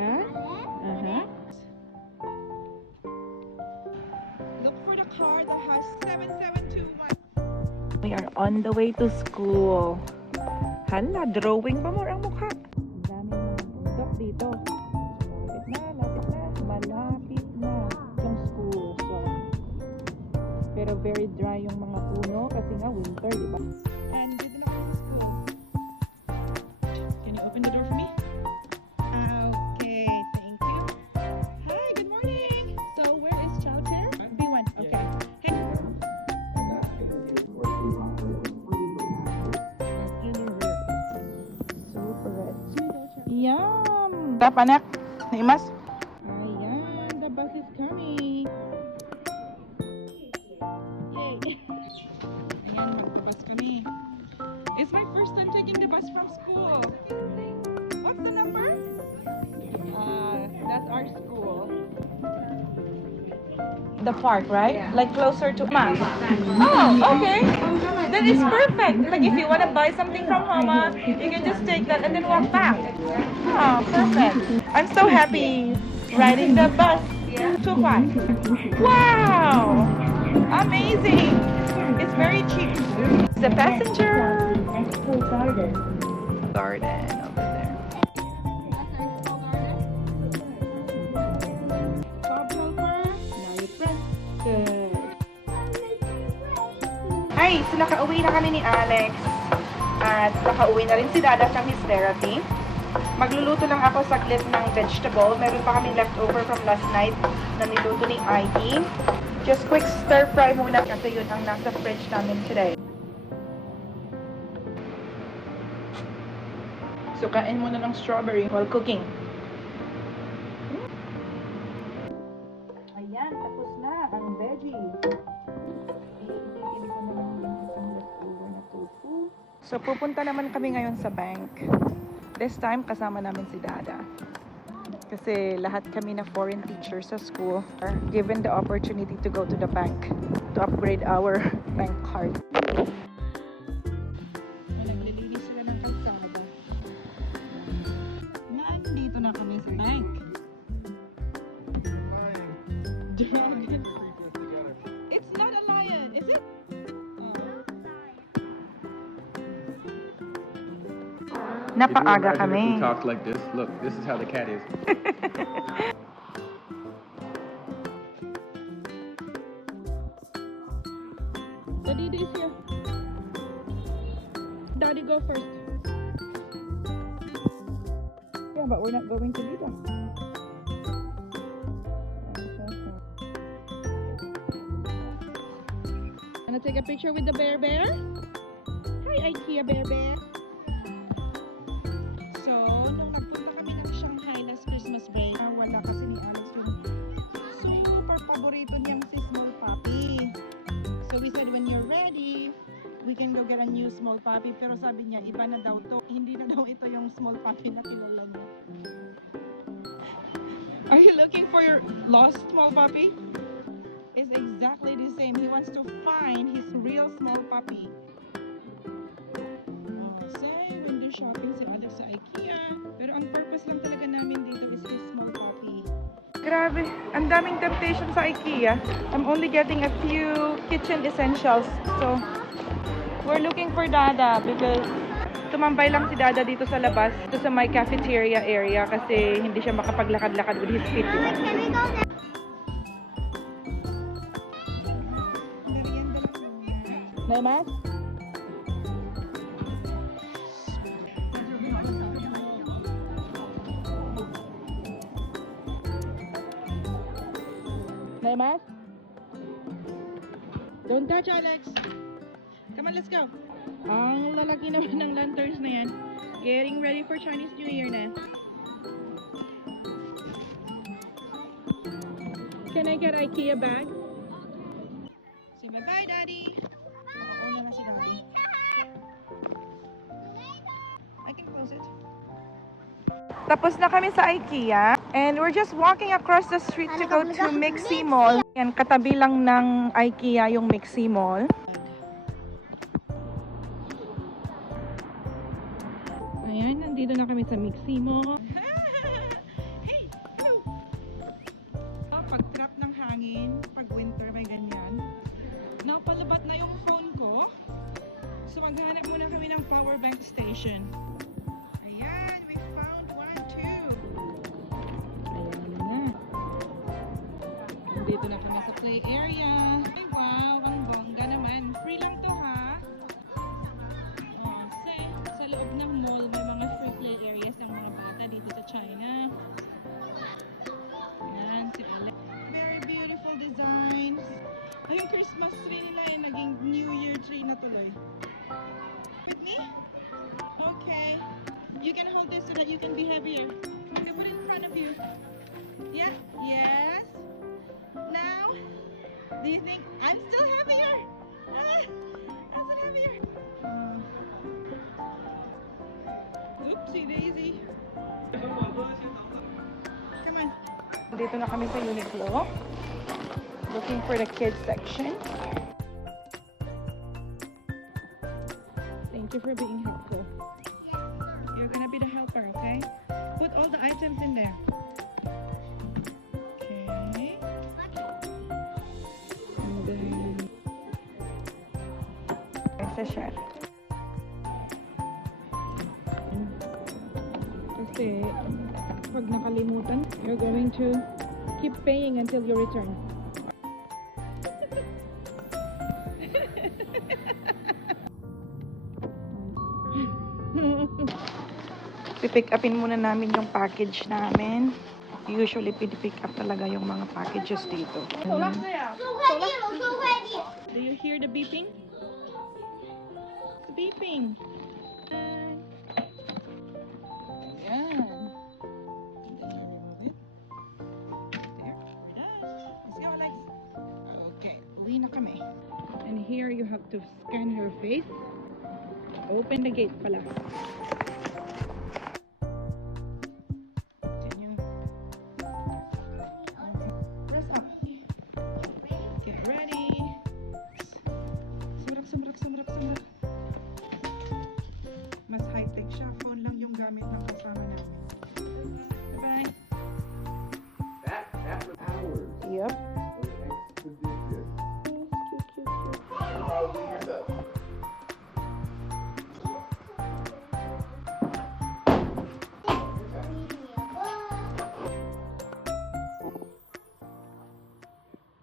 Yeah. Look for the car that has 7721. We are on the way to school. Hala, drawing pa mo ang mukha. Ang daming mga bundok dito. Malapit na yung school. So, pero very dry yung mga puno kasi nga winter, di ba? And dito na kami sa school. Can you open the door for me? Okay, thank you. Hi, good morning. So, where is childcare? B1, okay. Hey. Super red. Yum! Tap, anak. Naimas? Ayan, the bus is coming. Yay! Ayan, magbabas kami. It's my first time taking the bus from school. What's the number? That's our school. The park, right? Yeah. Like closer to Homa. Oh, okay. Then it's perfect. Like if you want to buy something from Homa, you can just take that and then walk back. Oh, perfect. I'm so happy riding the bus. 2 Wow! Amazing! It's very cheap. The passenger. Garden over there. Stop helper. Now you press. Good. Ay, so nakauwi na kami ni Alex. At nakauwi na rin si Dada from his therapy. Magluluto lang ako saglit ng vegetable. Meron pa kami leftover from last night na niluto ni Ivy. Just quick stir fry muna kasi yun ang nasa fridge namin today. So kain muna ng strawberry while cooking. Ayan, tapos na ang veggie. So pupunta naman kami ngayon sa bank. This time kasama namin si Dada. Kasi lahat kami na foreign teachers sa school are given the opportunity to go to the bank to upgrade our bank card. Naglilinis sila ng kalsada. Nandito na kami sa bank. Dragon. It's not a lion, is it? Napaaga kami. Talk like this. Look, this is how the cat is. Daddy is here. Daddy, go first. Yeah, but we're not going to lead them. Wanna take a picture with the bear? Hi, IKEA bear. So, nung nagpunta kami ng Shanghai last Christmas break, wala kasi ni Alex yung super paborito niyang si Small Puppy. So, we said when you're ready, we can go get a new Small Puppy. Pero sabi niya, iba na daw to. Hindi na daw ito yung Small Puppy na kilala niya. Are you looking for your lost Small Puppy? It's exactly the same. He wants to find his real Small Puppy. Say, when they're shopping si Alex sa IKEA. Pero ang purpose lang talaga namin dito is his Small Puppy. Grabe, ang daming temptation sa IKEA. I'm only getting a few kitchen essentials. So, we're looking for Dada because tumambay lang si Dada dito sa labas, dito sa my cafeteria area kasi hindi siya makapaglakad-lakad with his feet. Naimas? Naimas? Don't touch, Alex. Come on, let's go. Ang lalaki naman ng lanterns na yan. Getting ready for Chinese New Year na. Can I get IKEA bag? Say bye-bye, Daddy. Una na si Daddy. I can close it. Tapos na kami sa IKEA. And we're just walking across the street to go to Mixi Mall. Yan, katabi lang ng IKEA yung Mixi Mall. Ayan, nandito na kami sa Mixi Mall. Hey, bank station. Ayan, we found one too. Ayan na. Dito na kami sa play area. Ay, wow, ang bongga naman. Free lang to, ha? Sa loob ng mall, may mga free play areas ng mga bata dito sa China. Ayan, si Alex. Very beautiful designs. Ay, yung Christmas tree nila ay naging New Year tree na tuloy. With me? Okay. You can hold this so that you can be heavier. Okay, put it in front of you. Yeah? Yes? Now? Do you think I'm still heavier? Ah, I'm still heavier. Oopsie daisy. Come on. Dito na kami sa Uniqlo. Looking for the kids section. Thank you for being helpful. You're gonna be the helper, okay? Put all the items in there. Okay. And then... Sa chef. Kasi, pag nakalimutan, you're going to keep paying until you return. Pipick upin muna namin yung package namin. Usually, pipick up talaga yung mga packages dito. Do you hear the beeping? The beeping. Ayan. There, we're done. Let's go, Alex. Okay, uwi na kami. And here you have to scan her face. Open the gate pala. Can you press up? Get ready. Sumrak. Mas high-tech siya. Phone lang yung gamit ng kasama namin. Bye-bye. That was ours. Yep.